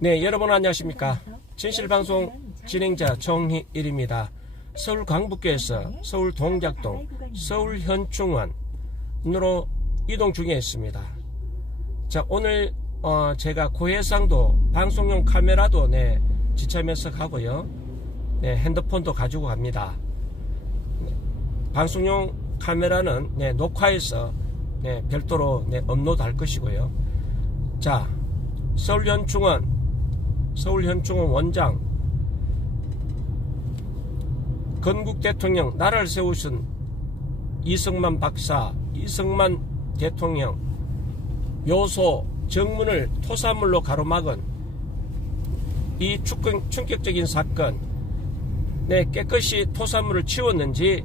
네, 여러분 안녕하십니까. 진실방송 진행자 정희일입니다. 서울 강북교에서 서울 동작동, 서울 현충원으로 이동 중에 있습니다. 자, 오늘 제가 고해상도 방송용 카메라도 지참해서 가고요. 핸드폰도 가지고 갑니다. 방송용 카메라는 녹화해서 별도로 업로드 할 것이고요. 자, 서울현충원 원장, 건국 대통령, 나라를 세우신 이승만 박사, 이승만 대통령 묘소 정문을 토사물로 가로막은 이 충격적인 사건, 깨끗이 토사물을 치웠는지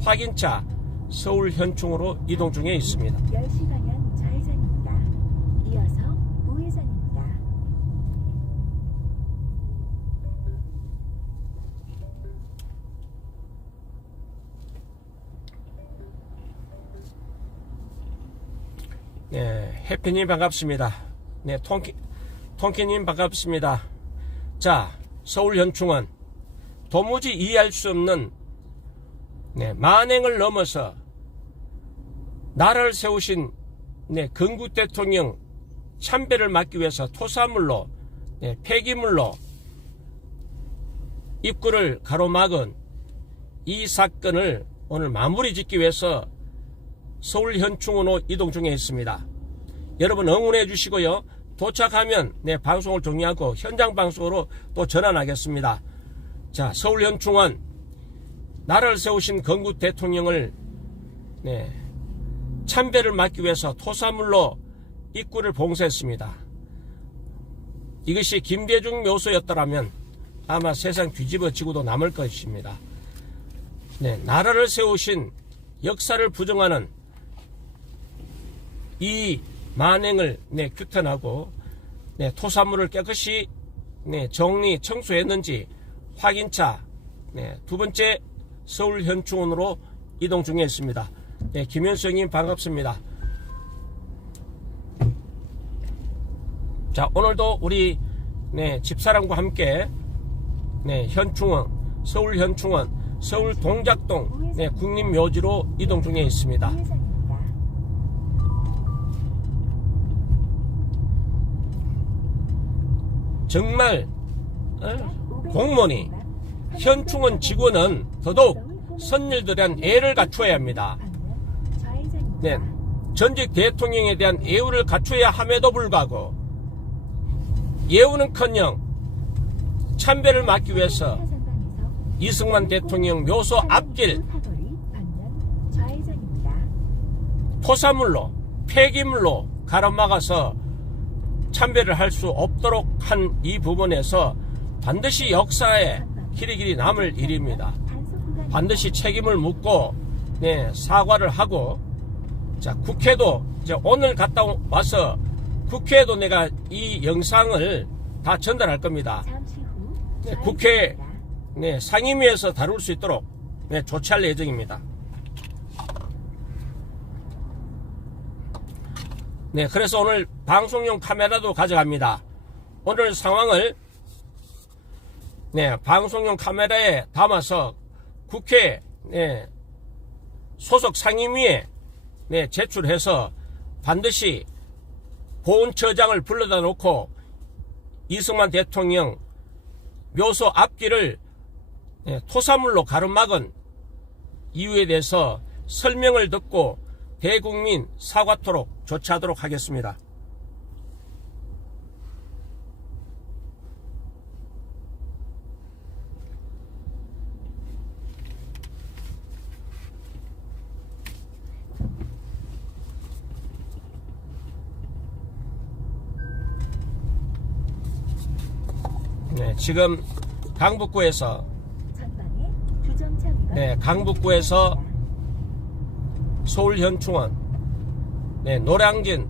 확인차 서울현충으로 이동 중에 있습니다. 10시 방향 좌회전입니다. 이어서 우회전입니다. 해피님 반갑습니다. 통키님 반갑습니다. 자, 서울현충원 도무지 이해할 수 없는 만행을 넘어서 나라를 세우신 건국 대통령 참배를 막기 위해서 토사물로 폐기물로 입구를 가로막은 이 사건을 오늘 마무리 짓기 위해서 서울현충원으로 이동 중에 있습니다. 여러분 응원해 주시고요. 도착하면 방송을 종료하고 현장 방송으로 또 전환하겠습니다. 자, 서울현충원 나라를 세우신 건국 대통령을 참배를 막기 위해서 토사물로 입구를 봉쇄했습니다. 이것이 김대중 묘소였더라면 아마 세상 뒤집어지고도 남을 것입니다. 나라를 세우신 역사를 부정하는 이 만행을 규탄하고 토사물을 깨끗이 정리 청소했는지 확인차 두 번째 서울현충원으로 이동 중에 있습니다. 김현수님 반갑습니다. 자, 오늘도 우리 집사람과 함께 현충원, 서울현충원, 서울 동작동 국립묘지로 이동 중에 있습니다. 정말 공무원이, 현충원 직원은 더더욱 선일들에 대한 애를 갖추어야 합니다. 전직 대통령에 대한 예우를 갖추어야 함에도 불구하고 예우는커녕 참배를 막기 위해서 이승만 대통령 묘소 앞길 토사물로 폐기물로 가로막아서 참배를 할 수 없도록 한 이 부분에서 반드시 역사에 길이길이 남을 일입니다. 반드시 책임을 묻고 사과를 하고, 자, 국회도 이제 오늘 갔다 와서 국회에도 내가 이 영상을 다 전달할 겁니다. 국회 상임위에서 다룰 수 있도록 조치할 예정입니다. 그래서 오늘 방송용 카메라도 가져갑니다. 오늘 상황을 방송용 카메라에 담아서 국회 소속 상임위에 제출해서 반드시 보훈처장을 불러다 놓고 이승만 대통령 묘소 앞길을 토사물로 가로막은 이유에 대해서 설명을 듣고 대국민 사과토록 조치하도록 하겠습니다. 지금 강북구에서 강북구에서 서울현충원 노량진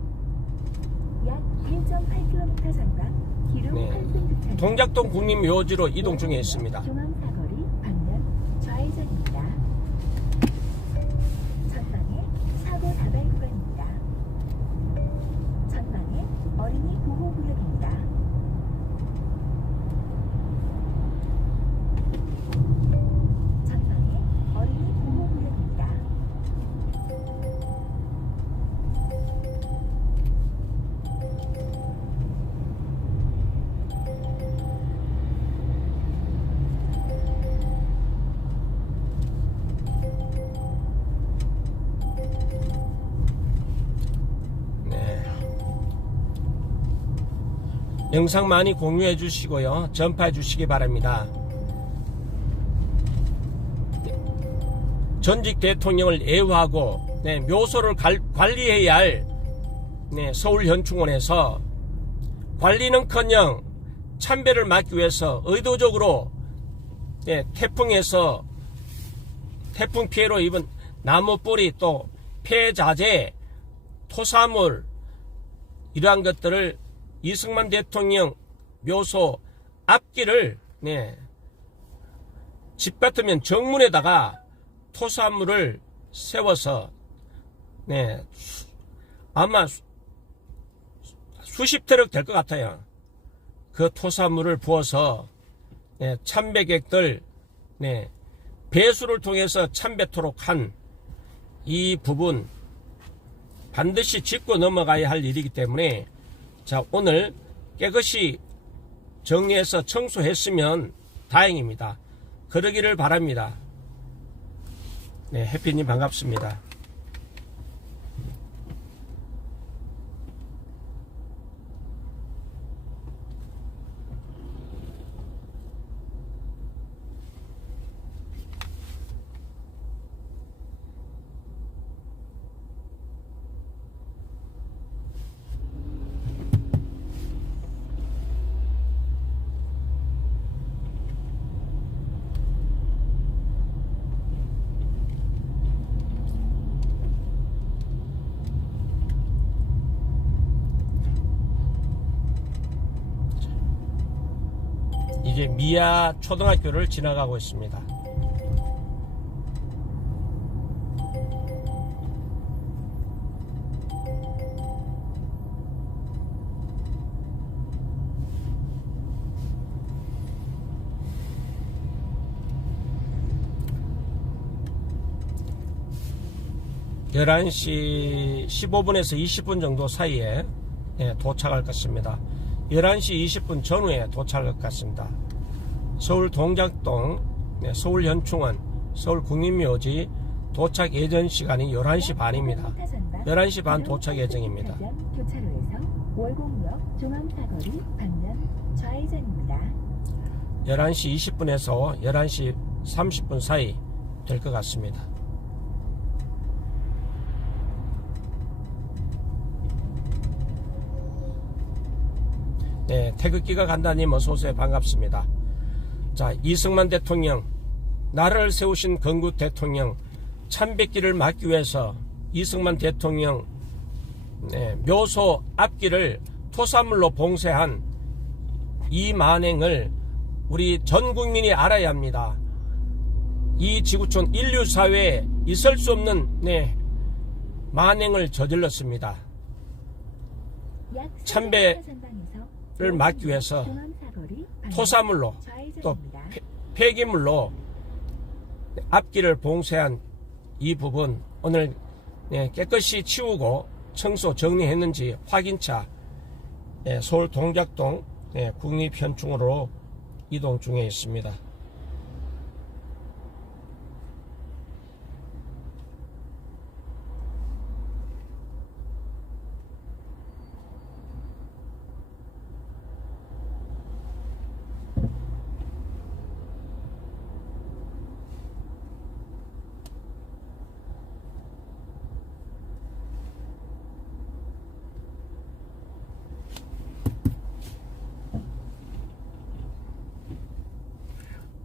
동작동 국립묘지로 이동 중에 있습니다. 중앙사거리 방면 좌회전입니다. 전방에 사고 다발 구간입니다. 전방에 어린이 보호구역입니다. 영상 많이 공유해 주시고요. 전파해 주시기 바랍니다. 전직 대통령을 애우하고 묘소를 관리해야 할 서울현충원에서 관리는커녕 참배를 막기 위해서 의도적으로 태풍에서 태풍 피해로 입은 나무 뿌리 또 폐자재 토사물 이러한 것들을 이승만 대통령 묘소 앞길을 집 같으면 정문에다가 토사물을 세워서 아마 수십 트럭 될 것 같아요. 그 토사물을 부어서 참배객들 배수를 통해서 참배토록 한 이 부분 반드시 짚고 넘어가야 할 일이기 때문에 자, 오늘 깨끗이 정리해서 청소했으면 다행입니다. 그러기를 바랍니다. 해피님 반갑습니다. 이제 미아 초등학교를 지나가고 있습니다. (11시 15분에서 20분) 정도 사이에 도착할 것입니다. 11시 20분 전후에 도착할 것 같습니다. 서울 동작동 서울현충원 서울국립묘지 도착 예정 시간이 11시 반입니다. 11시 반 도착 예정입니다. 교차로에서 월곡역 종암사거리 방면 좌회전입니다. 11시 20분에서 11시 30분 사이 될 것 같습니다. 태극기가 간다님 어서오세요. 반갑습니다. 자, 이승만 대통령 나라를 세우신 건국 대통령 참배길을 막기 위해서 이승만 대통령 묘소 앞길을 토사물로 봉쇄한 이 만행을 우리 전 국민이 알아야 합니다. 이 지구촌 인류사회에 있을 수 없는 만행을 저질렀습니다. 참배를 막기 위해서 토사물로 또 폐기물로 앞길을 봉쇄한 이 부분 오늘 깨끗이 치우고 청소 정리했는지 확인차 서울 동작동 국립현충원으로 이동 중에 있습니다.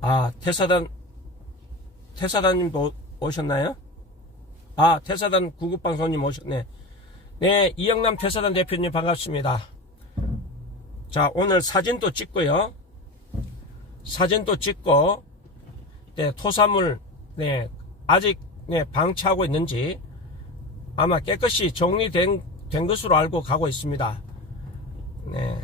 아, 태사단님 오셨나요? 아, 태사단 구급방송님 오셨네. 네, 이영남 태사단 대표님 반갑습니다. 자, 오늘 사진도 찍고요. 사진도 찍고, 토사물, 아직, 방치하고 있는지 아마 깨끗이 정리된 것으로 알고 가고 있습니다. 네.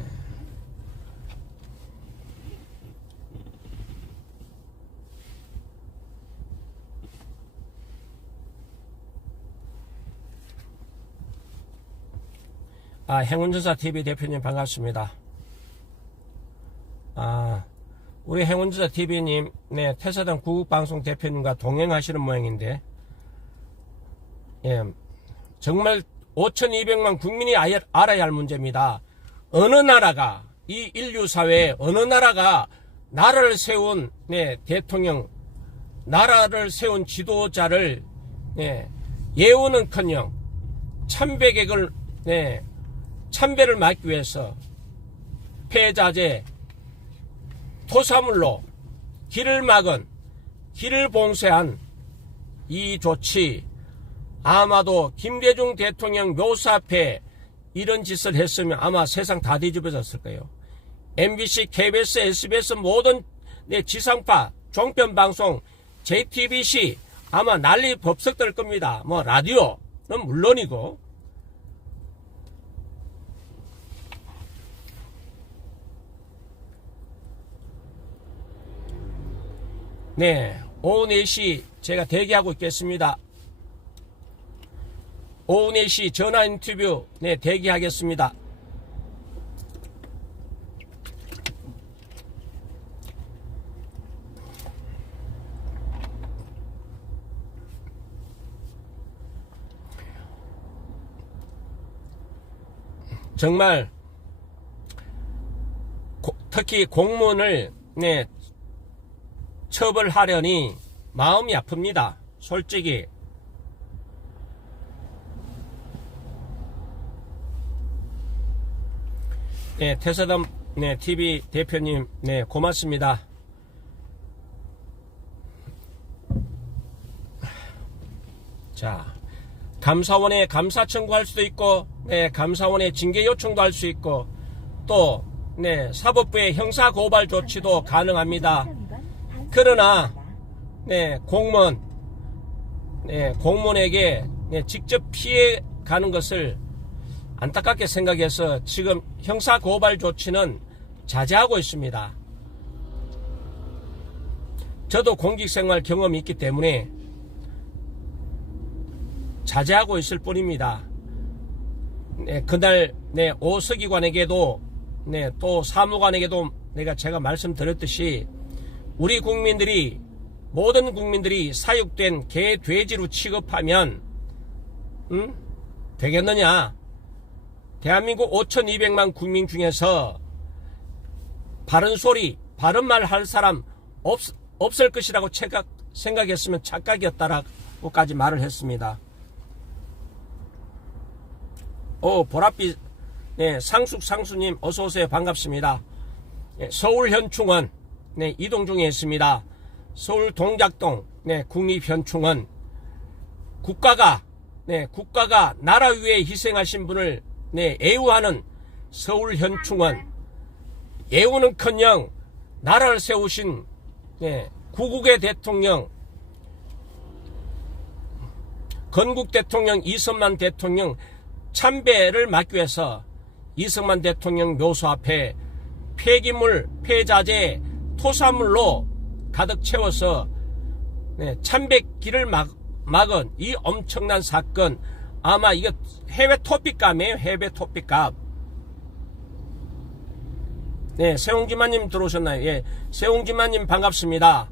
아, 행운전사TV 대표님 반갑습니다. 아, 우리 행운전사TV님, 태사단 구국방송 대표님과 동행하시는 모양인데, 정말 5,200만 국민이 알아야 할 문제입니다. 어느 나라가 이 인류 사회에 어느 나라가 나라를 세운 대통령, 나라를 세운 지도자를 예우는커녕 참배객을 참배를 막기 위해서 폐자재, 토사물로 길을 막은, 길을 봉쇄한 이 조치, 아마도 김대중 대통령 묘소 앞에 이런 짓을 했으면 아마 세상 다 뒤집어졌을 거예요. MBC, KBS, SBS 모든 지상파, 종편방송, JTBC 아마 난리 법석 될 겁니다. 뭐 라디오는 물론이고. 오후 4시 제가 대기하고 있겠습니다. 오후 4시 전화 인터뷰 대기하겠습니다. 정말 특히 공무원을 처벌하려니 마음이 아픕니다. 솔직히. 태서담 TV 대표님 고맙습니다. 자, 감사원에 감사 청구할 수도 있고 감사원에 징계 요청도 할 수 있고 또 사법부의 형사 고발 조치도 가능합니다. 그러나 공무원에게 직접 피해 가는 것을 안타깝게 생각해서 지금 형사 고발 조치는 자제하고 있습니다. 저도 공직생활 경험이 있기 때문에 자제하고 있을 뿐입니다. 그날 오서기관에게도 또 사무관에게도 제가 말씀드렸듯이 우리 국민들이, 모든 국민들이 사육된 개, 돼지로 취급하면 되겠느냐. 대한민국 5,200만 국민 중에서 바른 소리, 바른 말 할 사람 없을 것이라고 생각했으면 착각이었다라고까지 말을 했습니다. 보랏빛 상수님 어서오세요. 반갑습니다. 서울 현충원 이동 중에 있습니다. 서울 동작동 국립현충원, 국가가 나라 위해 희생하신 분을 애우하는 서울 현충원, 애우는커녕 나라를 세우신 구국의 대통령, 건국 대통령 이승만 대통령 참배를 막기 위해서 이승만 대통령 묘소 앞에 폐기물, 폐자재, 토사물로 가득 채워서 참배길을 막은 이 엄청난 사건, 아마 이거 해외 토픽감이에요. 해외 토픽감. 세홍지마님 들어오셨나요? 세홍지마님 반갑습니다.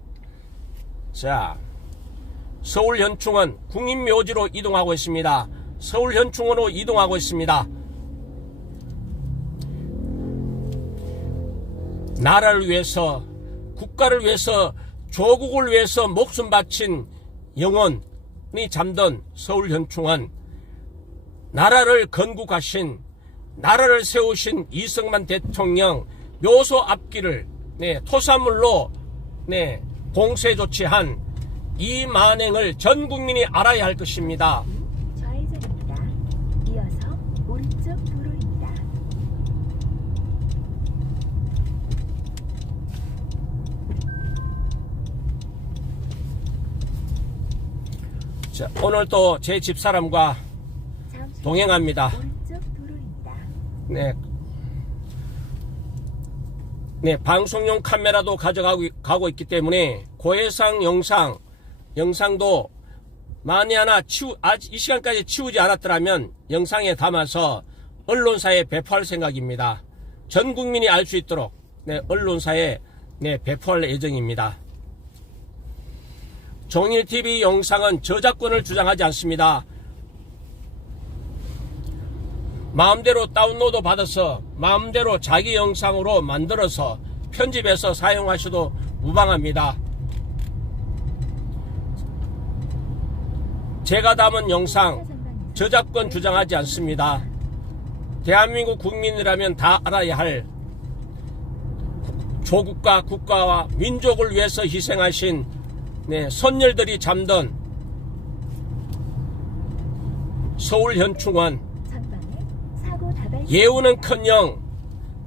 자, 서울 현충원 국립묘지로 이동하고 있습니다. 서울 현충원으로 이동하고 있습니다. 나라를 위해서, 국가를 위해서, 조국을 위해서 목숨 바친 영혼이 잠든 서울 현충원, 나라를 건국하신, 나라를 세우신 이승만 대통령 묘소 앞길을 토사물로 봉쇄 조치한 이 만행을 전 국민이 알아야 할 것입니다. 좌회전입니다. 이어서 오른쪽 도로입니다. 자, 오늘 또 제 집사람과 동행합니다. 오른쪽 도로입니다. 방송용 카메라도 가져가고 있기 때문에 고해상 영상도 만에 하나 이 시간까지 치우지 않았더라면 영상에 담아서 언론사에 배포할 생각입니다. 전 국민이 알 수 있도록 언론사에 배포할 예정입니다. 종일TV 영상은 저작권을 주장하지 않습니다. 마음대로 다운로드 받아서 마음대로 자기 영상으로 만들어서 편집해서 사용하셔도 무방합니다. 제가 담은 영상 저작권 주장하지 않습니다. 대한민국 국민이라면 다 알아야 할 조국과 국가와 민족을 위해서 희생하신 선열들이 잠든 서울현충원, 예우는커녕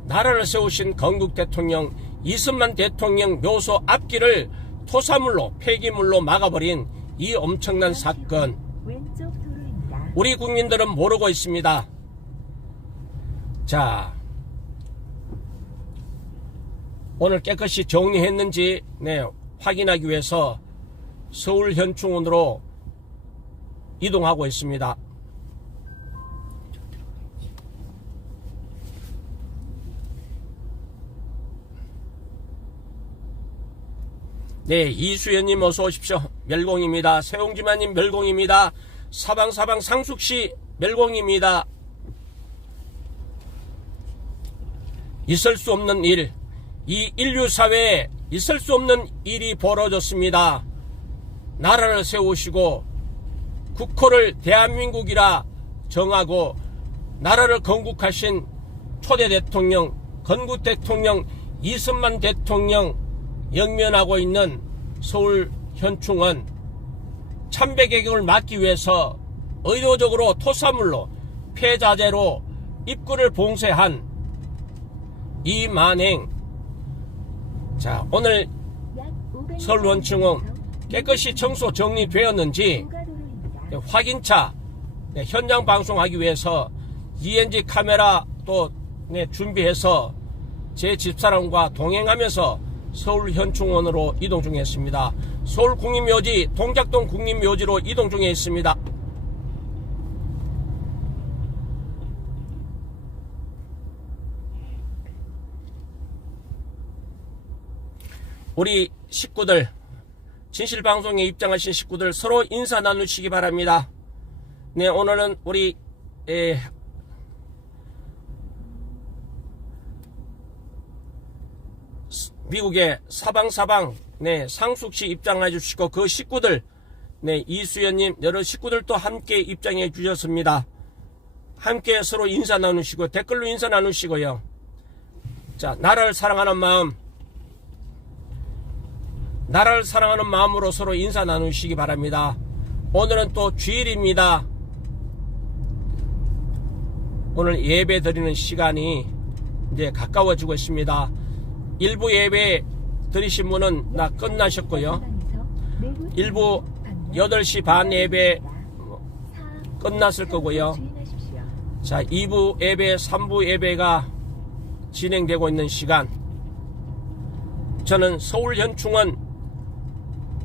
나라를 세우신 건국 대통령 이승만 대통령 묘소 앞길을 토사물로 폐기물로 막아버린 이 엄청난 사건, 우리 국민들은 모르고 있습니다. 자, 오늘 깨끗이 정리했는지 확인하기 위해서 서울현충원으로 이동하고 있습니다. 네, 이수연님 어서 오십시오. 멸공입니다. 세용지마님 멸공입니다. 사방사방 상숙시 멸공입니다. 있을 수 없는 일, 이 인류사회에 있을 수 없는 일이 벌어졌습니다. 나라를 세우시고 국호를 대한민국이라 정하고 나라를 건국하신 초대 대통령, 건국 대통령 이승만 대통령 영면하고 있는 서울현충원 참배개경을 막기 위해서 의도적으로 토사물로 폐자재로 입구를 봉쇄한 이 만행. 자, 오늘 서울현충원 깨끗이 청소 정리되었는지 확인차 현장 방송하기 위해서 ENG 카메라 또 준비해서 제 집사람과 동행하면서 서울현충원으로 이동 중에 있습니다. 서울국립묘지 동작동 국립묘지로 이동 중에 있습니다. 우리 식구들, 진실방송에 입장하신 식구들 서로 인사 나누시기 바랍니다. 네, 오늘은 우리 미국의 사방사방 상숙시 입장해 주시고 그 식구들 이수연님 여러 식구들도 함께 입장해 주셨습니다. 함께 서로 인사 나누시고 댓글로 인사 나누시고요. 자, 나라를 사랑하는 마음으로 서로 인사 나누시기 바랍니다. 오늘은 또 주일입니다. 오늘 예배 드리는 시간이 이제 가까워지고 있습니다. 일부 예배 드리신 분은 다 끝나셨고요. 일부 8시 반 예배 끝났을 거고요. 자, 2부 예배, 3부 예배가 진행되고 있는 시간, 저는 서울현충원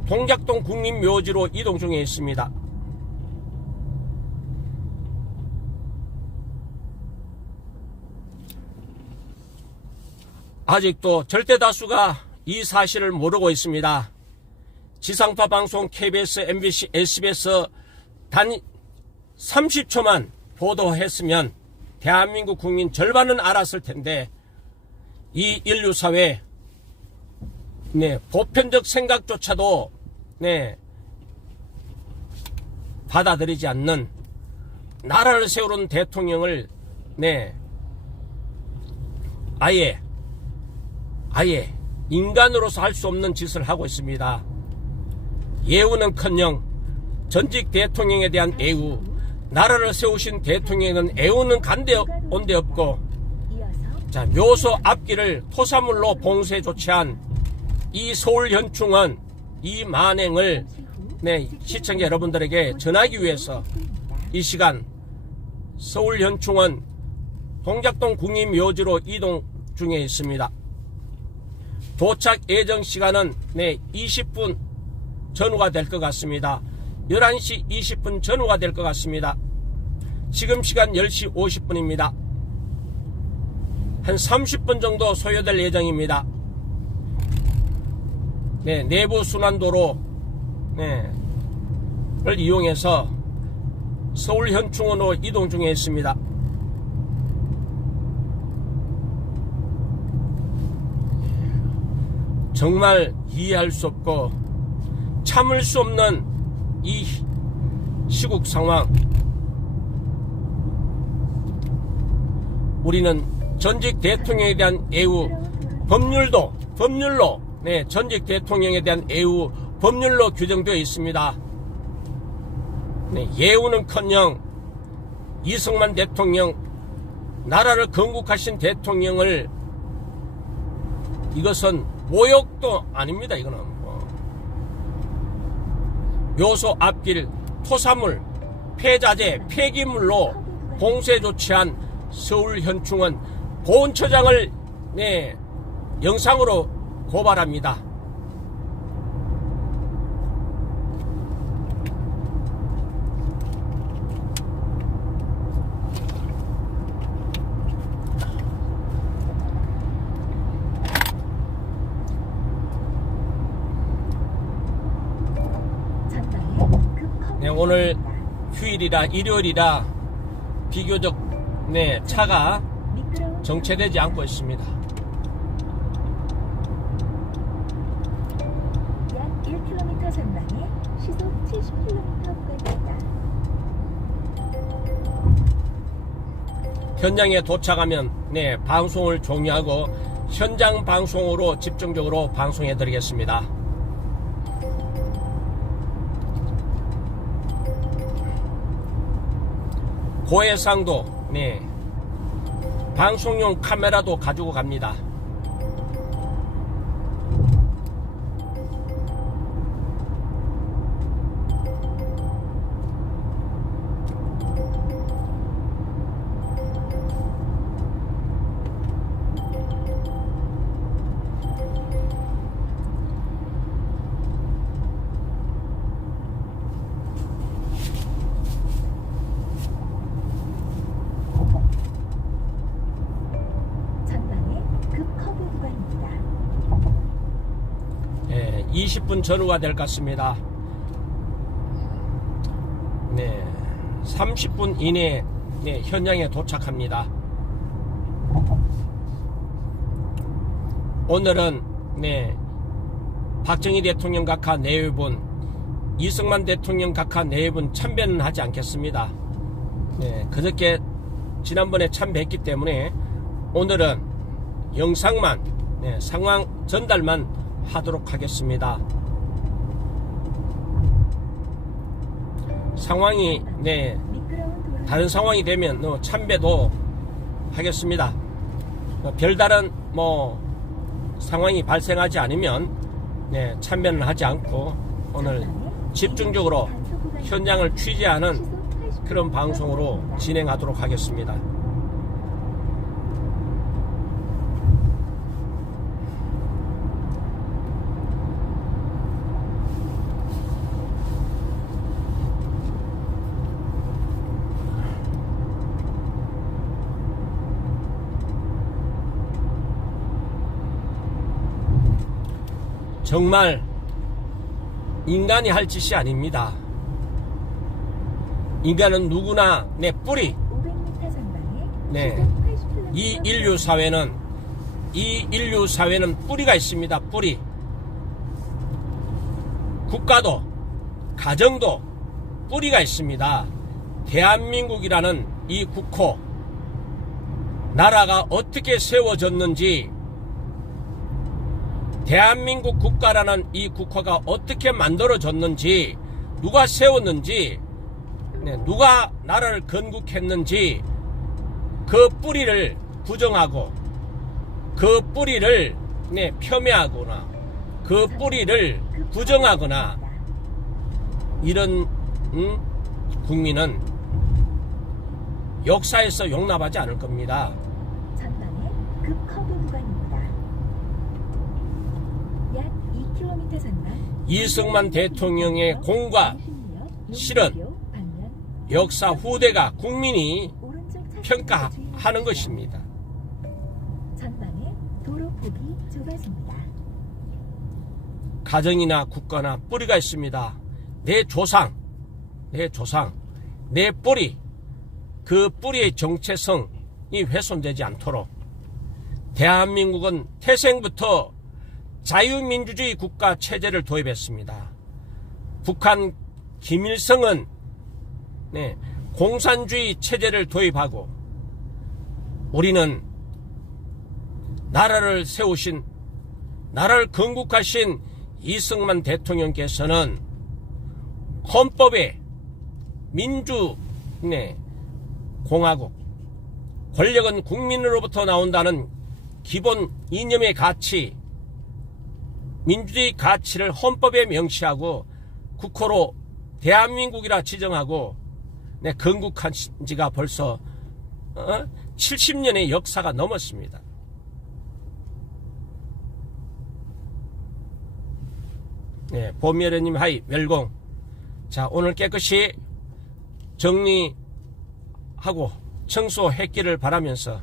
동작동 국립묘지로 이동 중에 있습니다. 아직도 절대다수가 이 사실을 모르고 있습니다. 지상파 방송 KBS, MBC, SBS 단 30초만 보도했으면 대한민국 국민 절반은 알았을 텐데 이 인류사회 보편적 생각조차도 받아들이지 않는 나라를 세우는 대통령을 아예 인간으로서 할 수 없는 짓을 하고 있습니다. 예우는커녕 전직 대통령에 대한 애우, 나라를 세우신 대통령은 애우는 온데 없고, 자, 묘소 앞길을 토사물로 봉쇄 조치한 이 서울현충원 이 만행을 시청자 여러분들에게 전하기 위해서 이 시간 서울현충원 동작동 국립묘지로 이동 중에 있습니다. 도착 예정 시간은 20분 전후가 될 것 같습니다. 11시 20분 전후가 될 것 같습니다. 지금 시간 10시 50분입니다. 한 30분 정도 소요될 예정입니다. 내부 순환도로를 이용해서 서울현충원으로 이동 중에 있습니다. 정말 이해할 수 없고 참을 수 없는 이 시국 상황, 우리는 전직 대통령에 대한 애우 법률로 전직 대통령에 대한 애우 법률로 규정되어 있습니다. 예우는커녕 이승만 대통령, 나라를 건국하신 대통령을, 이것은 모욕도 아닙니다. 이거는 묘소 앞길 토사물, 폐자재, 폐기물로 공세 조치한 서울현충원 보훈처장을 영상으로 고발합니다. 오늘 휴일이라 일요일이라 비교적 차가 정체되지 않고 있습니다. 약 1km 전방에 시속 70km 구간입니다. 현장에 도착하면 방송을 종료하고 현장 방송으로 집중적으로 방송해 드리겠습니다. 고해상도 방송용 카메라도 가지고 갑니다. 전방에 급커브 구간입니다. 20분 전후가 될 것 같습니다. 30분 이내에 현장에 도착합니다. 오늘은 박정희 대통령 각하 내외분, 이승만 대통령 각하 내외분 참배는 하지 않겠습니다. 그저께 지난번에 참배했기 때문에 오늘은 영상만, 상황 전달만 하도록 하겠습니다. 상황이 다른 상황이 되면 참배도 하겠습니다. 별다른 상황이 발생하지 않으면 참배는 하지 않고 오늘 집중적으로 현장을 취재하는 그런 방송으로 진행하도록 하겠습니다. 정말 인간이 할 짓이 아닙니다. 인간은 누구나 내 뿌리, 500m 전방에 이 인류 사회는 뿌리가 있습니다. 뿌리. 국가도, 가정도 뿌리가 있습니다. 대한민국이라는 이 국호, 나라가 어떻게 세워졌는지, 대한민국 국가라는 이 국호가 어떻게 만들어졌는지, 누가 세웠는지, 누가 나라를 건국했는지, 그 뿌리를 부정하고, 그 뿌리를 폄훼하거나, 그 뿌리를 부정하거나, 이런 국민은 역사에서 용납하지 않을 겁니다. 전방에 급커브 구간입니다. 약 2km 전방 이승만 대통령의 공과 실은 역사 후대가 국민이 평가하는 것입니다. 전방에 도로 폭이 좁아집니다. 가정이나 국가나 뿌리가 있습니다. 내 조상, 내 뿌리, 그 뿌리의 정체성이 훼손되지 않도록 대한민국은 태생부터 자유민주주의 국가 체제를 도입했습니다. 북한 김일성은 공산주의 체제를 도입하고 우리는 나라를 세우신, 나라를 건국하신 이승만 대통령께서는 헌법에 공화국, 권력은 국민으로부터 나온다는 기본 이념의 가치, 민주주의 가치를 헌법에 명시하고 국호로 대한민국이라 지정하고 건국한 지가 벌써 70년의 역사가 넘었습니다. 봄여래님 하이 멸공. 자, 오늘 깨끗이 정리하고 청소했기를 바라면서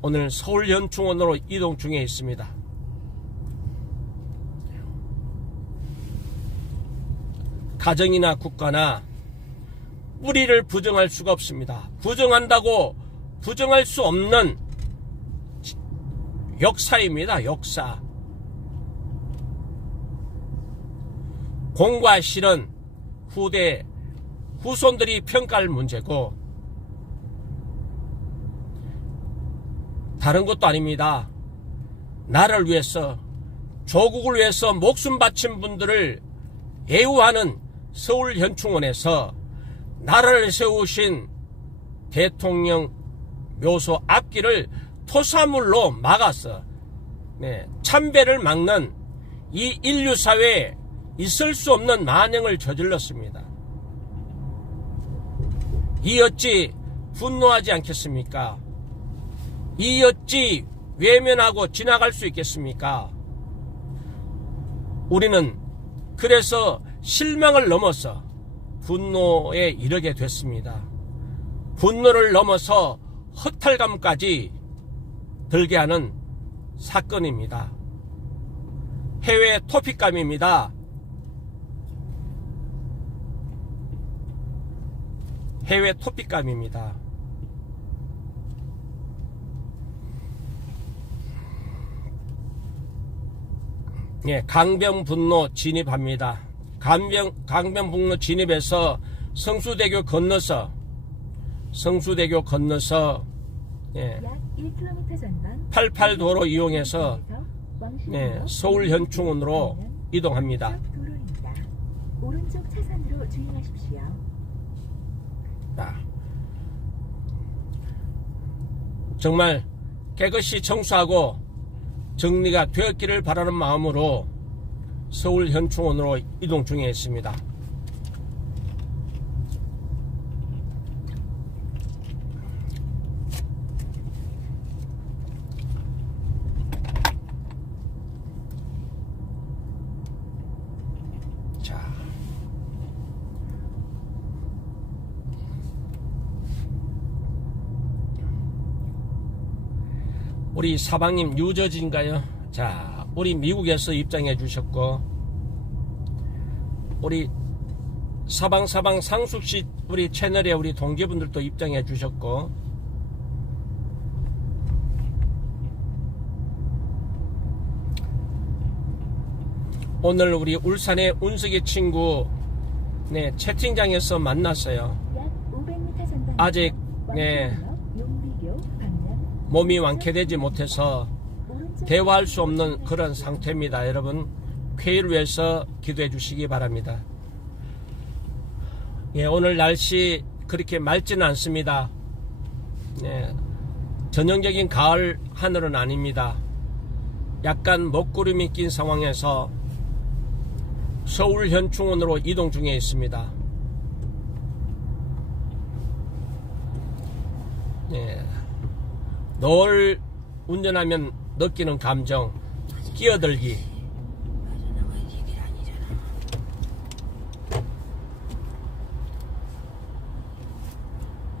오늘 서울연충원으로 이동 중에 있습니다. 가정이나 국가나 뿌리를 부정할 수가 없습니다. 부정한다고 부정할 수 없는 역사입니다. 역사. 공과 실은 후손들이 평가할 문제고 다른 것도 아닙니다. 나를 위해서, 조국을 위해서 목숨 바친 분들을 애우하는 서울현충원에서 나라를 세우신 대통령 묘소 앞길을 토사물로 막아서 참배를 막는 이 인류사회에 있을 수 없는 만행을 저질렀습니다. 이 어찌 분노하지 않겠습니까? 이 어찌 외면하고 지나갈 수 있겠습니까? 우리는 그래서 실망을 넘어서 분노에 이르게 됐습니다. 분노를 넘어서 허탈감까지 들게 하는 사건입니다. 해외 토픽감입니다. 해외 토픽감입니다. 강변북로 진입합니다. 강변북로 진입해서 성수대교 건너서 약 1km 전방 88도로 이용해서 서울현충원으로 이동합니다. 도로입니다. 오른쪽 차선으로 주행하십시오. 정말 깨끗이 청소하고 정리가 되었기를 바라는 마음으로 서울현충원으로 이동 중에 있습니다. 자, 우리 사방님 유저지인가요? 자, 우리 미국에서 입장해 주셨고, 우리 사방 상숙시 우리 채널에 우리 동기분들도 입장해 주셨고, 오늘 우리 울산의 운석이 친구 채팅장에서 만났어요. 약 500m 전방 아직 몸이 완쾌되지 못해서 대화할 수 없는 그런 상태입니다. 여러분, 쾌유를 위해서 기도해 주시기 바랍니다. 오늘 날씨 그렇게 맑지는 않습니다. 전형적인 가을 하늘은 아닙니다. 약간 먹구름이 낀 상황에서 서울현충원으로 이동 중에 있습니다. 늘 운전하면 느끼는 감정, 끼어들기.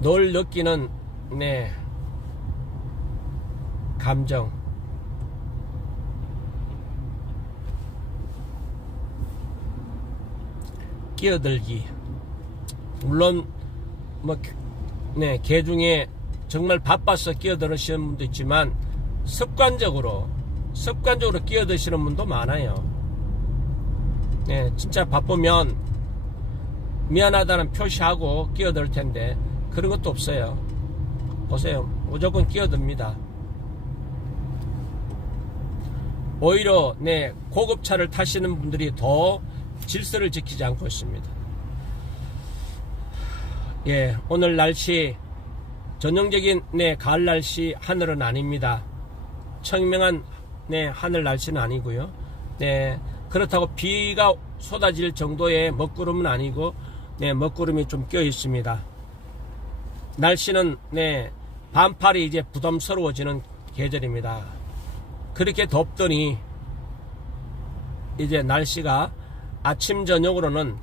늘 느끼는 감정. 끼어들기. 물론 개 중에 정말 바빠서 끼어들으시는 분도 있지만 습관적으로 습관적으로 끼어드시는 분도 많아요. 네, 진짜 바쁘면 미안하다는 표시하고 끼어들 텐데 그런 것도 없어요. 보세요. 무조건 끼어듭니다. 오히려 네, 고급차를 타시는 분들이 더 질서를 지키지 않고 있습니다. 예, 오늘 날씨 전형적인 네, 가을 날씨 하늘은 아닙니다. 청명한 네, 하늘 날씨는 아니고요. 네, 그렇다고 비가 쏟아질 정도의 먹구름은 아니고 네, 먹구름이 좀 껴 있습니다. 날씨는 네, 반팔이 이제 부담스러워지는 계절입니다. 그렇게 덥더니 이제 날씨가 아침 저녁으로는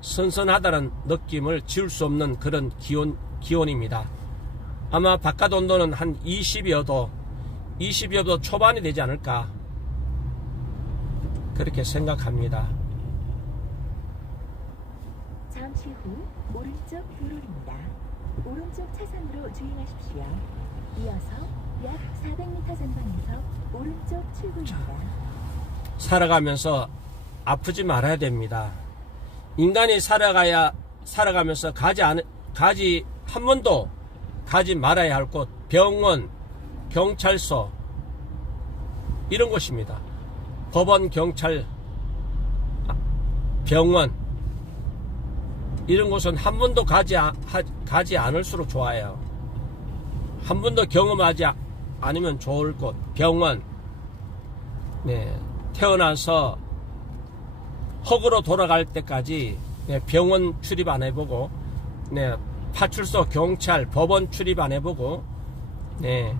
선선하다는 느낌을 지울 수 없는 그런 기온입니다. 아마 바깥 온도는 한 20여 도 초반이 되지 않을까 그렇게 생각합니다. 잠시 후 오른쪽 도로입니다. 오른쪽 차선으로 주행하십시오. 이어서 약 400m 전방에서 오른쪽 출구입니다. 살아가면서 아프지 말아야 됩니다. 인간이 살아가면서 한 번도 가지 말아야 할 곳, 병원, 경찰서, 이런 곳입니다. 법원, 경찰, 병원, 이런 곳은 한 번도 가지 않을수록 좋아요. 한 번도 경험하지 않으면 좋을 곳, 병원, 네, 태어나서 흙으로 돌아갈 때까지 네, 병원 출입 안 해보고, 네, 파출소, 경찰, 법원 출입 안 해보고, 네,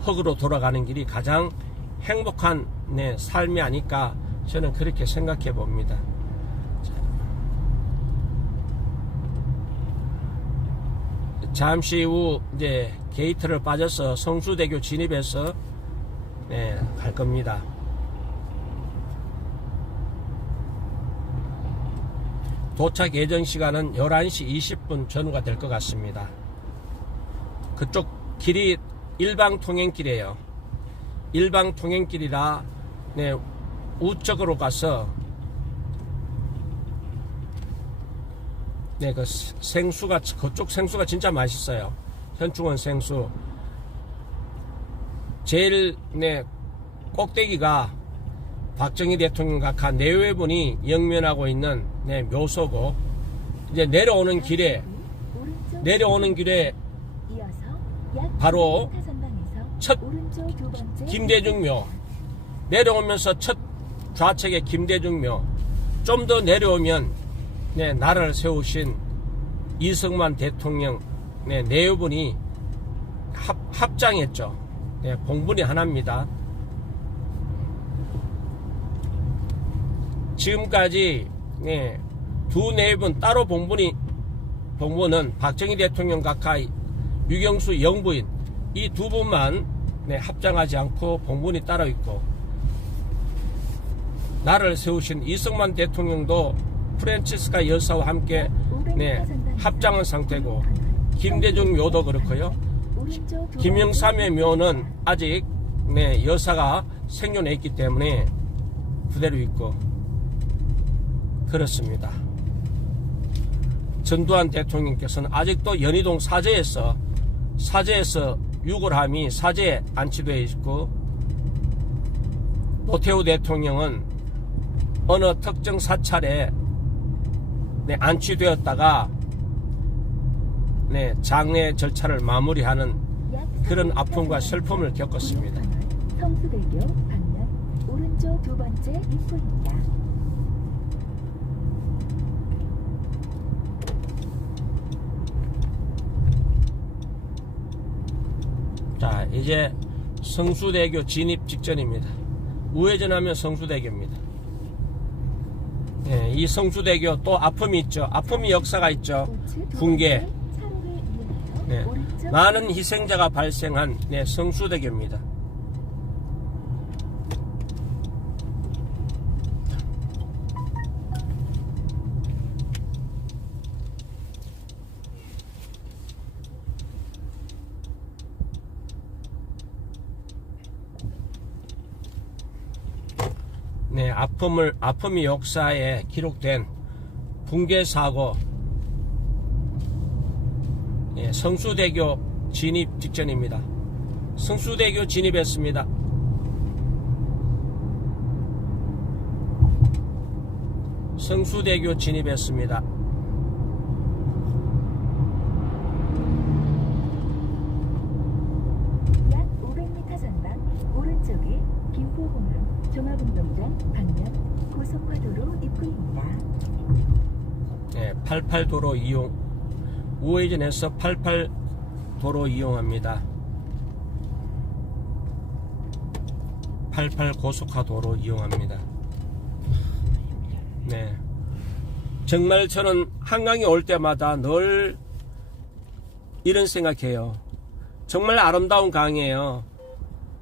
흙으로 돌아가는 길이 가장 행복한 네, 삶이 아닐까 저는 그렇게 생각해 봅니다. 잠시 후 이제 게이트를 빠져서 성수대교 진입해서 네, 갈 겁니다. 도착 예정 시간은 11시 20분 전후가 될 것 같습니다. 그쪽 길이 일방통행길이에요. 일방통행길이라 네, 우측으로 가서 네, 그 생수가, 그쪽 생수가 진짜 맛있어요. 현충원 생수. 제일 네, 꼭대기가 박정희 대통령 각하 내외분이 영면하고 있는 네, 묘소고, 이제 내려오는 길에 바로 첫 김대중묘, 내려오면서 첫 좌측에 김대중묘, 좀 더 내려오면 네, 나라를 세우신 이승만 대통령 네, 내외분이 합장했죠. 네, 봉분이 하나입니다. 지금까지 네, 두 내외분 따로 봉분은 박정희 대통령 각하 유경수 영부인 이 두 분만 네, 합장하지 않고 봉분이 따로 있고, 나라를 세우신 이승만 대통령도 프란치스카 여사와 함께 네, 합장한 상태고, 김대중 묘도 그렇고요. 김영삼의 묘는 아직 네, 여사가 생존해 있기 때문에 그대로 있고 그렇습니다. 전두환 대통령께서는 아직도 연희동 사제에서 유골함이 사제에 안치되어 있고, 노태우 대통령은 어느 특정 사찰에 네, 안치되었다가 네, 장례 절차를 마무리하는 그런 아픔과 슬픔을 겪었습니다. 성수대교 방면 오른쪽 두 번째 입구입니다. 자, 이제 성수대교 진입 직전입니다. 우회전하면 성수대교입니다. 네, 이 성수대교 또 아픔이 있죠. 아픔이 역사가 있죠. 붕괴. 네, 많은 희생자가 발생한 네, 성수대교입니다. 네, 아픔의 역사에 기록된 붕괴 사고, 네, 성수대교 진입 직전입니다. 성수대교 진입했습니다. 성수대교 진입했습니다. 약 500m 전방 오른쪽에 김포공항 종합운동장 방면 고속화도로 입구입니다. 네, 88도로 이용, 우회전해서 88도로 이용합니다. 88 고속화도로 이용합니다. 네, 정말 저는 한강에 올 때마다 늘 이런 생각해요. 정말 아름다운 강이에요.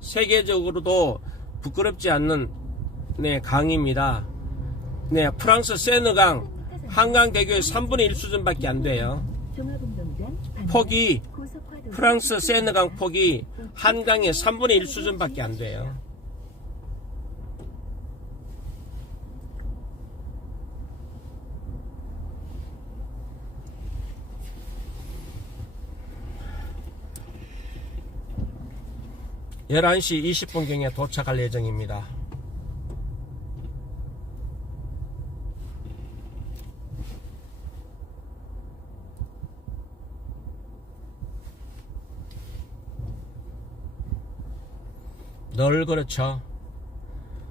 세계적으로도 부끄럽지 않는 네, 강입니다. 네, 프랑스 세느강 한강대교의 3분의 1 수준밖에 안 돼요. 종합운동장 방면 폭이, 고속화도로 프랑스 세느강 입구입니다. 폭이 한강의 3분의 1 수준밖에 안 돼요. (11시 20분경에) 도착할 예정입니다. 늘 그렇죠.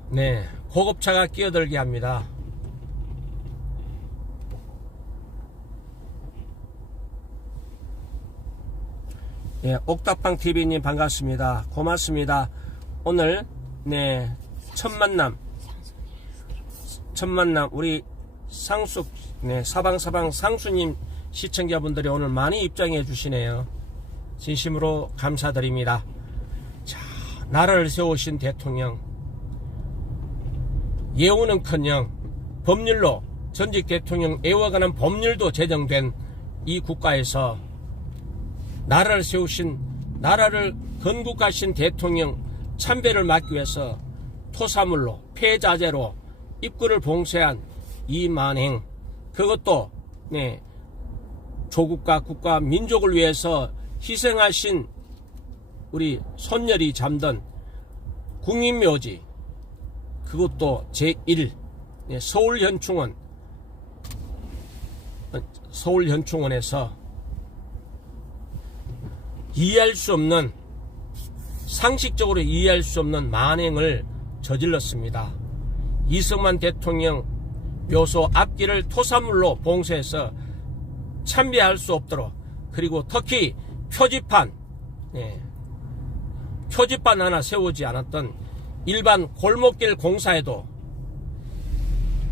네, 고급차가 끼어들게 합니다. 예, 옥탑방 TV님 반갑습니다. 고맙습니다. 오늘 네, 첫 만남 우리 상숙, 네, 사방사방 상수님 시청자분들이 오늘 많이 입장해 주시네요. 진심으로 감사드립니다. 자, 나라를 세우신 대통령, 예우는커녕 법률로 전직 대통령 애와 관한 법률도 제정된 이 국가에서 나라를 세우신, 나라를 건국하신 대통령 참배를 막기 위해서 토사물로, 폐자재로 입구를 봉쇄한 이 만행, 그것도 네, 조국과 국가 민족을 위해서 희생하신 우리 손열이 잠든 국민묘지, 그것도 제1 네, 서울현충원에서 이해할 수 없는, 상식적으로 이해할 수 없는 만행을 저질렀습니다. 이승만 대통령 묘소 앞길을 토사물로 봉쇄해서 참배할 수 없도록, 그리고 특히 표지판, 예, 표지판 하나 세우지 않았던 일반 골목길 공사에도,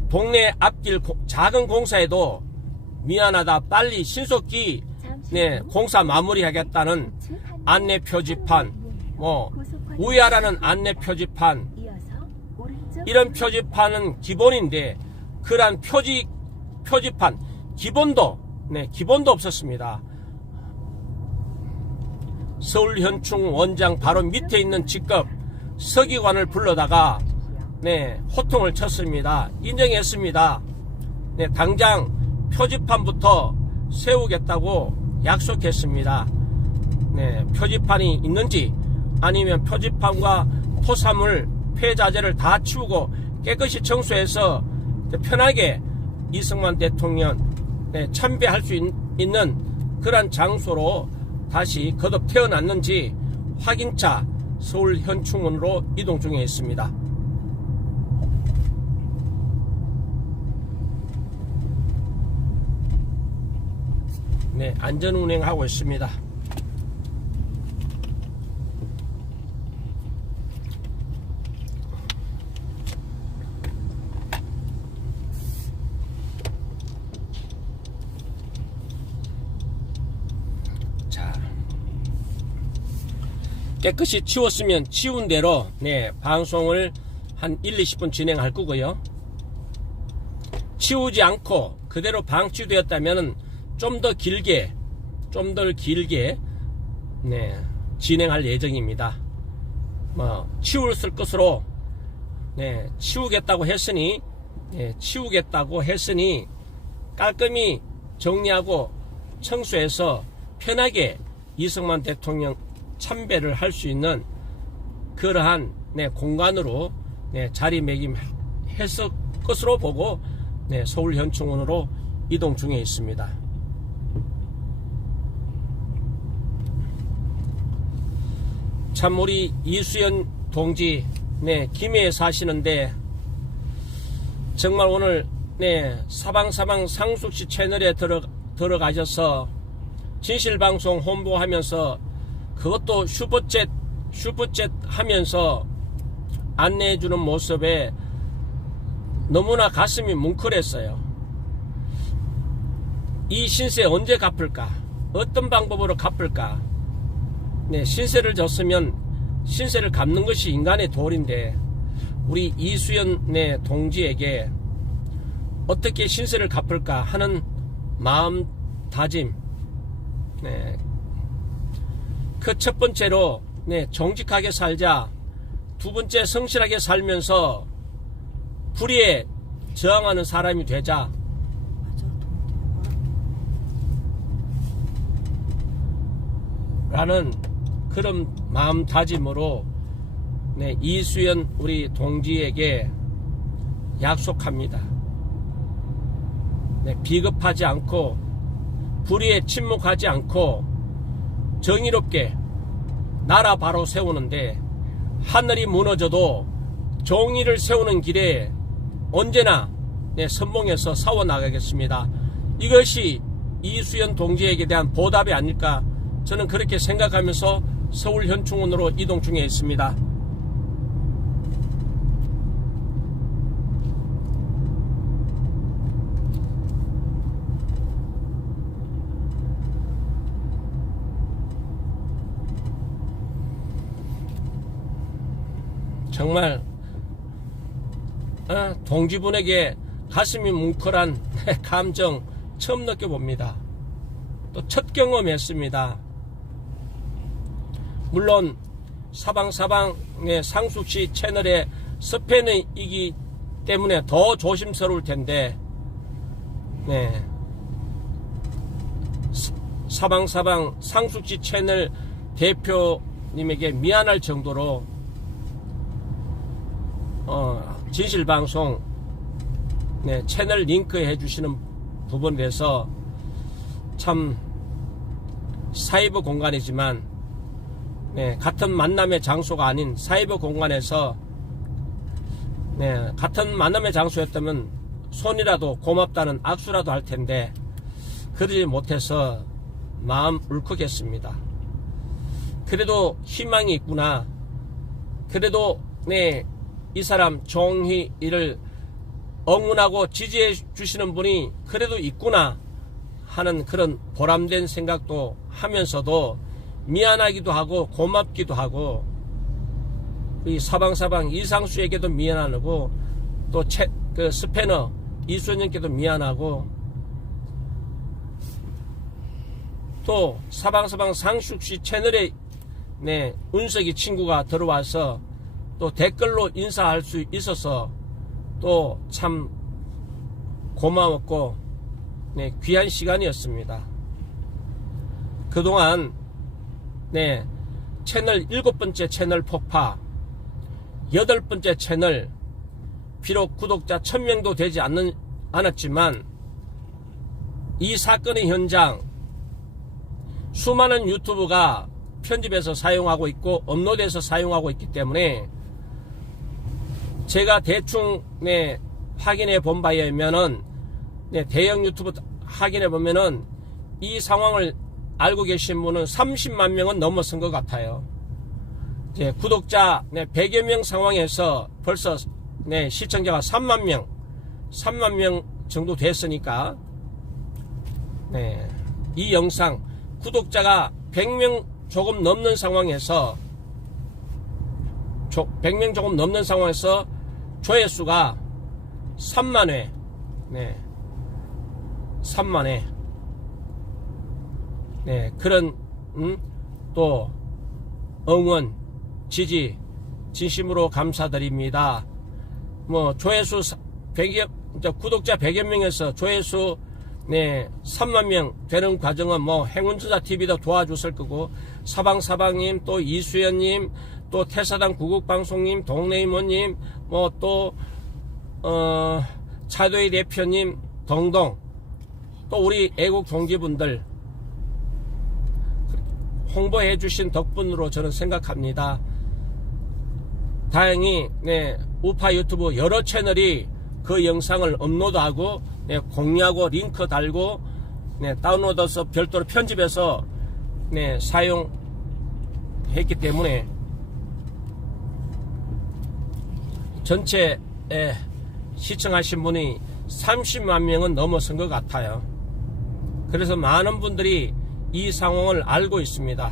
동네 앞길 작은 공사에도 미안하다, 빨리 신속히 네, 공사 마무리하겠다는 안내 표지판, 뭐 우회하라는 안내 표지판, 이런 표지판은 기본인데 그러한 표지판 기본도 없었습니다. 서울현충 원장 바로 밑에 있는 직급 서기관을 불러다가 네, 호통을 쳤습니다. 인정했습니다. 네, 당장 표지판부터 세우겠다고 약속했습니다. 네, 표지판이 있는지, 아니면 표지판과 토사물, 폐자재를 다 치우고 깨끗이 청소해서 편하게 이승만 대통령 네, 참배할 수 있는 그런 장소로 다시 거듭 태어났는지 확인차 서울현충원으로 이동 중에 있습니다. 네, 안전운행하고 있습니다. 자, 깨끗이 치웠으면 치운 대로 네, 방송을 한 1-20분 진행할 거고요. 치우지 않고 그대로 방치되었다면 좀 더 길게 네, 진행할 예정입니다. 뭐 치울 것으로 치우겠다고 했으니 깔끔히 정리하고 청소해서 편하게 이승만 대통령 참배를 할 수 있는 그러한 공간으로 자리매김했을 것으로 보고 서울현충원으로 이동 중에 있습니다. 참 우리 이수연 동지 김해에 사시는데 정말 오늘 사방사방 상숙시 채널에 들어가셔서 진실방송 홍보하면서 그것도 슈퍼챗 하면서 안내해주는 모습에 너무나 가슴이 뭉클했어요. 이 신세 언제 갚을까? 어떤 방법으로 갚을까? 신세를 졌으면 신세를 갚는 것이 인간의 도리인데 우리 이수연 동지에게 어떻게 신세를 갚을까 하는 마음다짐. 그 첫 번째로 정직하게 살자. 두 번째 성실하게 살면서 불의에 저항하는 사람이 되자. 라는 그런 마음다짐으로 이수연 우리 동지에게 약속합니다. 비겁하지 않고 불의에 침묵하지 않고 정의롭게 나라 바로 세우는데 하늘이 무너져도 정의를 세우는 길에 언제나 선봉에서 싸워 나가겠습니다. 이것이 이수연 동지에게 대한 보답이 아닐까 저는 그렇게 생각하면서 서울현충원으로 이동 중에 있습니다. 정말 동지분에게 가슴이 뭉클한 감정 처음 느껴봅니다. 또 첫 경험했습니다. 물론 사방사방의 상숙시 채널의 스패너이기 때문에 더 조심스러울 텐데 사방사방 상숙시 채널 대표님에게 미안할 정도로 진실방송 채널 링크 해주시는 부분에 대해서 참 사이버 공간이지만 같은 만남의 장소가 아닌 사이버 공간에서 같은 만남의 장소였다면 손이라도 고맙다는 악수라도 할 텐데 그러지 못해서 마음 울컥했습니다. 그래도 희망이 있구나. 그래도 이 사람 정의를 응원하고 지지해 주시는 분이 그래도 있구나 하는 그런 보람된 생각도 하면서도 미안하기도 하고 고맙기도 하고 이 사방사방 이상수에게도 미안하고 또 그 스패너 이수연님께도 미안하고 또 사방사방 상숙시 채널에 운석이 친구가 들어와서 또 댓글로 인사할 수 있어서 또 참 고마웠고 귀한 시간이었습니다. 그동안 채널 7번째 채널 폭파 8번째 채널 비록 구독자 1000명도 되지 않았지만 이 사건의 현장 수많은 유튜브가 편집해서 사용하고 있고 업로드해서 사용하고 있기 때문에 제가 대충 확인해 본 바에 의하면은 대형 유튜브 확인해 보면은 이 상황을 알고 계신 분은 30만 명은 넘어선 것 같아요. 구독자 100여 명 상황에서 벌써 시청자가 3만 명 정도 됐으니까 이 영상 구독자가 100명 조금 넘는 상황에서 100명 조금 넘는 상황에서 조회수가 3만회 3만회 그런 또 응원 지지 진심으로 감사드립니다. 뭐 조회수 100여, 구독자 100여 명에서 조회수 3만 명 되는 과정은 뭐 행운주자 TV도 도와줬을 거고, 사방사방님, 또 이수연님, 또 태사당 구국방송님, 동네이모님, 뭐 또 차도희 대표님 등등, 또 우리 애국 동지분들 홍보해 주신 덕분으로 저는 생각합니다. 다행히 우파 유튜브 여러 채널이 그 영상을 업로드하고 공유하고 링크 달고 다운로드해서 별도로 편집해서 사용했기 때문에 전체 시청하신 분이 30만 명은 넘어선 것 같아요. 그래서 많은 분들이 이 상황을 알고 있습니다.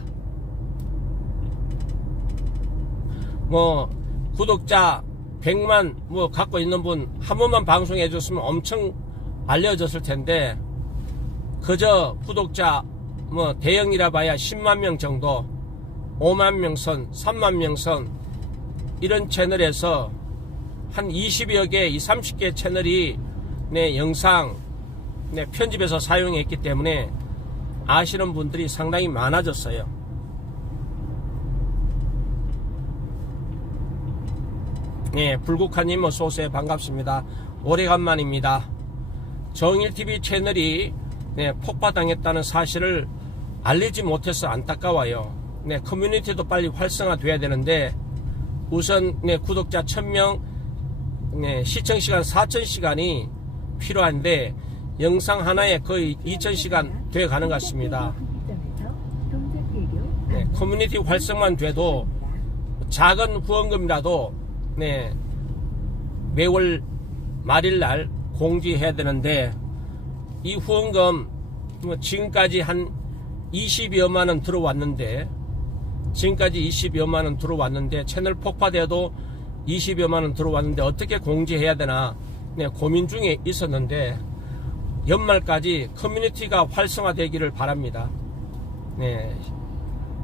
뭐 구독자 100만 뭐 갖고 있는 분 한 번만 방송해 줬으면 엄청 알려졌을 텐데, 그저 구독자 뭐 대형이라 봐야 10만 명 정도, 5만 명 선, 3만 명 선, 이런 채널에서 한 20여 개, 30개 채널이 영상 편집해서 사용했기 때문에 아시는 분들이 상당히 많아졌어요. 불국화님 어서오세요. 반갑습니다. 오래간만입니다. 정일TV 채널이 폭파당했다는 사실을 알리지 못해서 안타까워요. 커뮤니티도 빨리 활성화돼야 되는데, 우선 구독자 1000명, 시청시간 4000시간이 필요한데 영상 하나에 거의 2000시간 돼 가는 것 같습니다. 커뮤니티 활성만 돼도 작은 후원금이라도 매월 말일날 공지해야 되는데, 이 후원금 지금까지 한 20여만원 들어왔는데, 채널 폭파돼도 20여만원 들어왔는데 어떻게 공지해야 되나 고민 중에 있었는데, 연말까지 커뮤니티가 활성화되기를 바랍니다.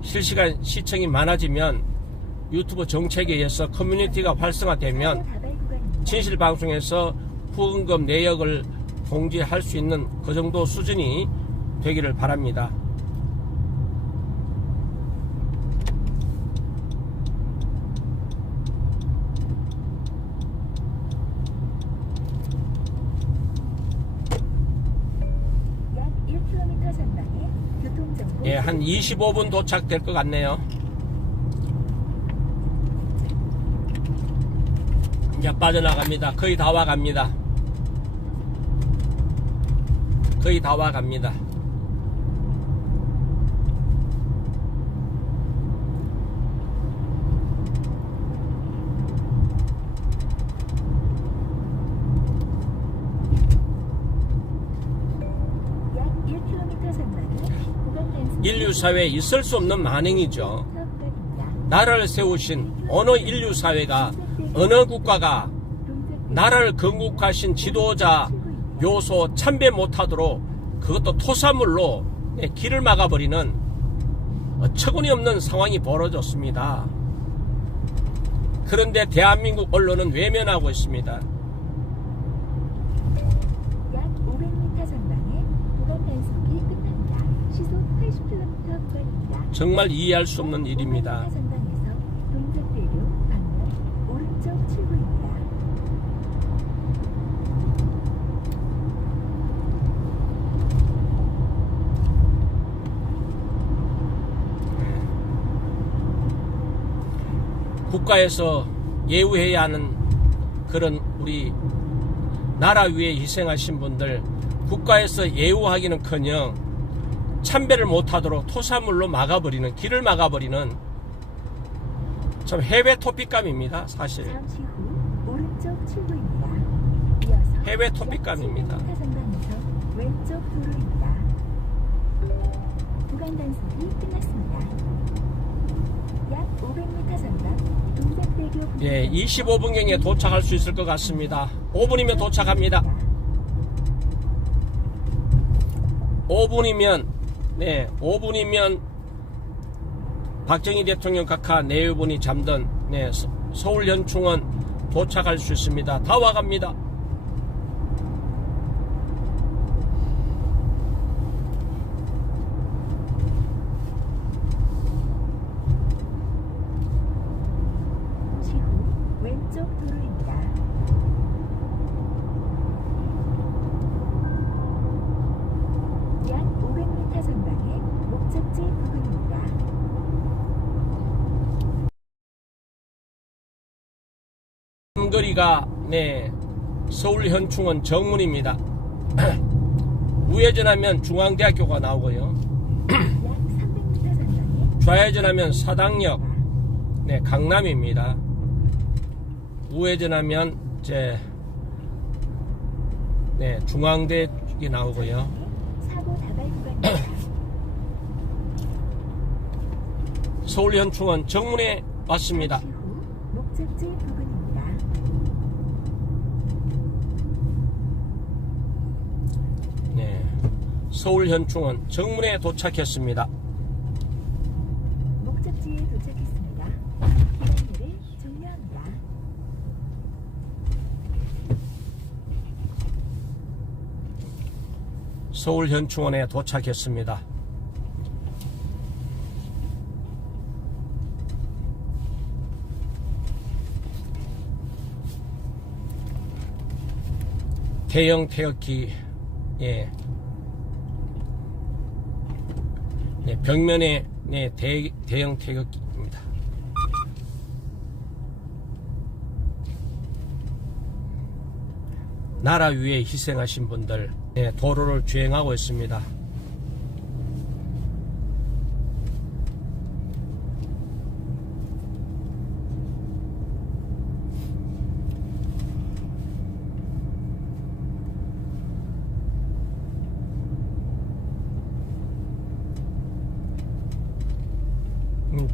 실시간 시청이 많아지면 유튜브 정책에 의해서 커뮤니티가 활성화되면 진실방송에서 후원금 내역을 공지할 수 있는 그 정도 수준이 되기를 바랍니다. 한 25분 도착될 것 같네요. 이제 빠져나갑니다. 거의 다 와갑니다. 거의 다 와갑니다. 인류사회에 있을 수 없는 만행이죠. 나라를 세우신 어느 인류사회가, 어느 국가가 나라를 건국하신 지도자 묘소 참배 못하도록 그것도 토사물로 길을 막아버리는 어처구니 없는 상황이 벌어졌습니다. 그런데 대한민국 언론은 외면하고 있습니다. 약 500m 전방에 구간 단속이 끝납니다. 시속 80km 구간입니다. 정말 이해할 수 없는 일입니다. 전방에서 동작대교 방면 오른쪽 출구입니다. 국가에서 예우해야 하는 그런 우리 나라 위에 희생하신 분들, 국가에서 예우하기는커녕 참배를 못하도록 토사물로 막아버리는, 길을 막아버리는 참 해외 토픽감입니다. 사실 잠시 후 오른쪽 출구입니다. 이어서 해외 토픽감입니다. 700m 전방에서 왼쪽 도로입니다. 구간 단속이 끝났습니다. 약 500m 전방 동작대교 25분경에 도착할 수 있을 것 같습니다. 5분이면 도착합니다. 5분이면 박정희 대통령 각하 내외분이 잠든 서울 현충원 도착할 수 있습니다. 다 와갑니다. 잠시 후 왼쪽 도로입니다. 약 500m 전방에 목적지 부근입니다. 삼거리가 서울 현충원 정문입니다. 우회전하면 중앙대학교가 나오고요. 약 300m 전방에 좌회전하면 사당역 강남입니다. 우회전하면 중앙대학이 나오고요. 사고 다발 구간입니다. 서울 현충원 정문에 왔습니다. 잠시 후 목적지 부근입니다. 서울 현충원 정문에 도착했습니다. 목적지에 도착했습니다. 기간일을 종료합니다. 서울 현충원에 도착했습니다. 대형 태극기 벽면에 대형 태극기입니다. 나라 위에 희생하신 분들 도로를 주행하고 있습니다.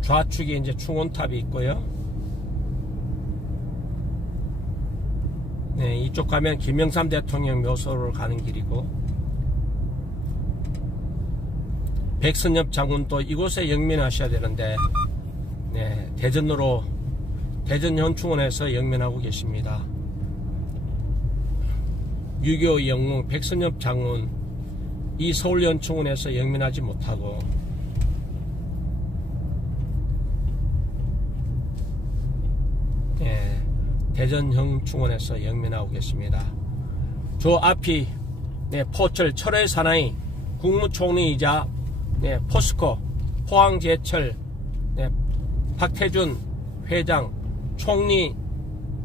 좌측에 이제 충원탑이 있고요. 이쪽 가면 김영삼 대통령 묘소를 가는 길이고, 백선엽 장군도 이곳에 영면하셔야 되는데 대전으로 대전 현충원에서 영면하고 계십니다. 유교 영웅 백선엽 장군 이 서울 현충원에서 영면하지 못하고 대전 현충원에서 영면하고 계십니다. 저 앞이 포철 철의 사나이 국무총리이자 포스코 포항제철 박태준 회장 총리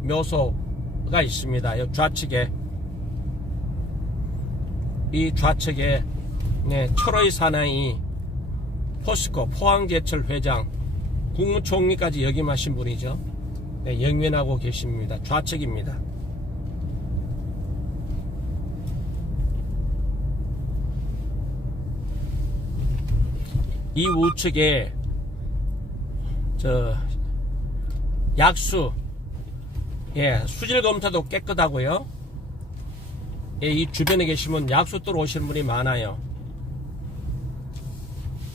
묘소가 있습니다. 이 좌측에 철의 사나이 포스코 포항제철 회장 국무총리까지 역임하신 분이죠. 영면하고 계십니다. 좌측입니다. 이 우측에 약수 수질 검사도 깨끗하고요. 이 주변에 계시면 약수 뜨러 오시는 분이 많아요.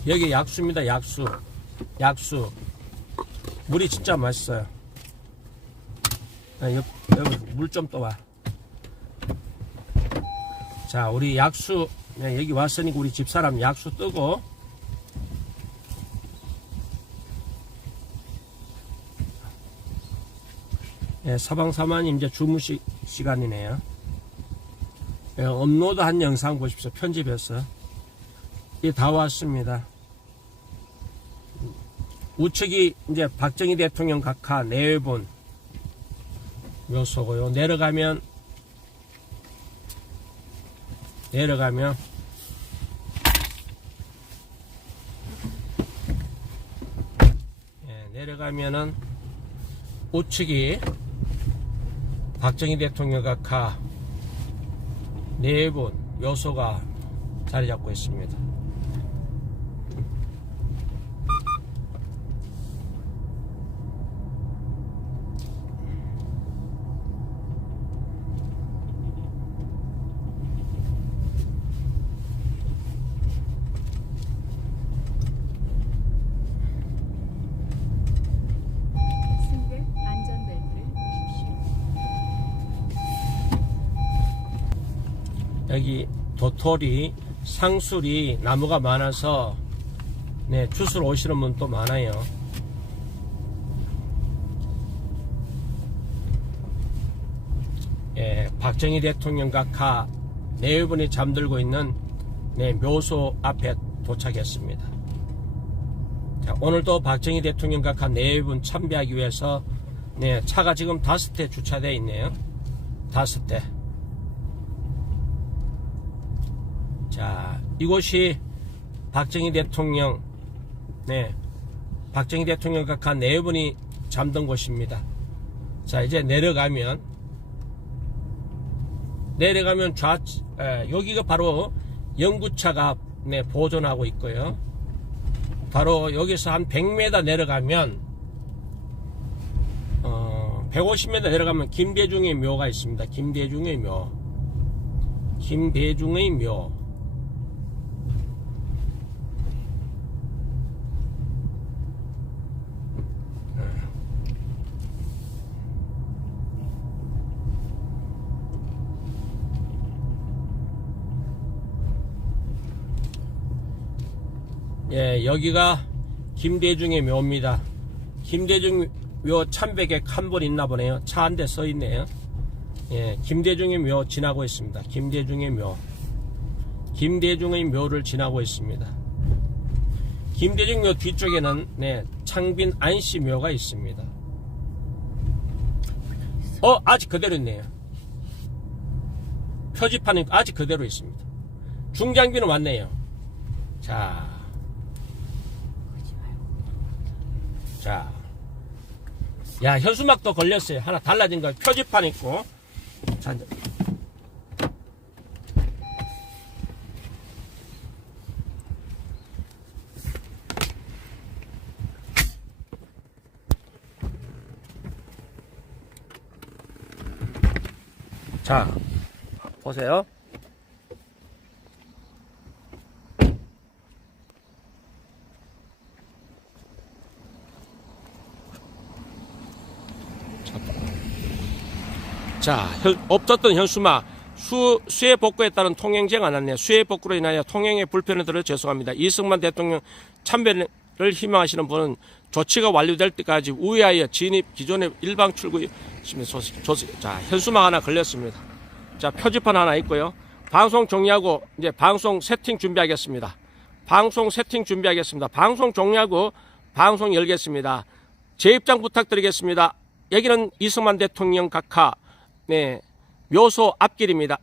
여기 약수입니다. 약수 물이 진짜 맛있어요. 여기 물 좀 떠와. 자, 우리 약수 여기 왔으니까 우리 집사람 약수 뜨고 사방사만님 이제 주무시 시간이네요. 업로드 한 영상 보십시오. 편집해서 다 왔습니다. 우측이 이제 박정희 대통령 각하 내외본 묘소고요. 내려가면 내려가면은 우측이 박정희 대통령 각하 내외본 묘소가 자리 잡고 있습니다. 승객 안전벨트를 매십시오. 여기 도토리, 상수리, 나무가 많아서 네, 주스러 오시는 분도 많아요. 예, 박정희 대통령 각하 네 분이 잠들고 있는 네, 묘소 앞에 도착했습니다. 자, 오늘도 박정희 대통령 각하 네 분 참배하기 위해서 네, 차가 지금 5대 주차되어 있네요. 5대. 자, 이곳이 박정희 대통령, 네, 박정희 대통령 각하 네 분이 잠든 곳입니다. 자, 이제 내려가면 여기가 바로 연구차가 네, 보존하고 있고요. 바로 여기서 한 100m 내려가면 150m 내려가면 김대중의 묘가 있습니다. 김대중의 묘. 김대중의 묘. 예, 여기가 김대중의 묘입니다. 김대중 묘 참배객 한 분 있나 보네요. 차 한 대 서 있네요. 예, 김대중의 묘 지나고 있습니다. 김대중의 묘. 김대중의 묘를 지나고 있습니다. 김대중 묘 뒤쪽에는 네, 창빈 안씨 묘가 있습니다. 아직 그대로 있네요. 표지판이 아직 그대로 있습니다. 중장비는 왔네요. 자, 야, 현수막도 걸렸어요. 하나 달라진 거 표지판 있고. 자, 이제. 자, 보세요. 자, 없었던 현수막 수해 복구에 따른 통행제가 났네요. 수해 복구로 인하여 통행에 불편을 들어 죄송합니다. 이승만 대통령 참배를 희망하시는 분은 조치가 완료될 때까지 우회하여 진입 기존의 일방 출구 자, 현수막 하나 걸렸습니다. 자, 표지판 하나 있고요. 방송 종료하고 이제 방송 세팅 준비하겠습니다. 방송 종료하고 방송 열겠습니다. 제 입장 부탁드리겠습니다. 여기는 이승만 대통령 각하 네, 묘소 앞길입니다.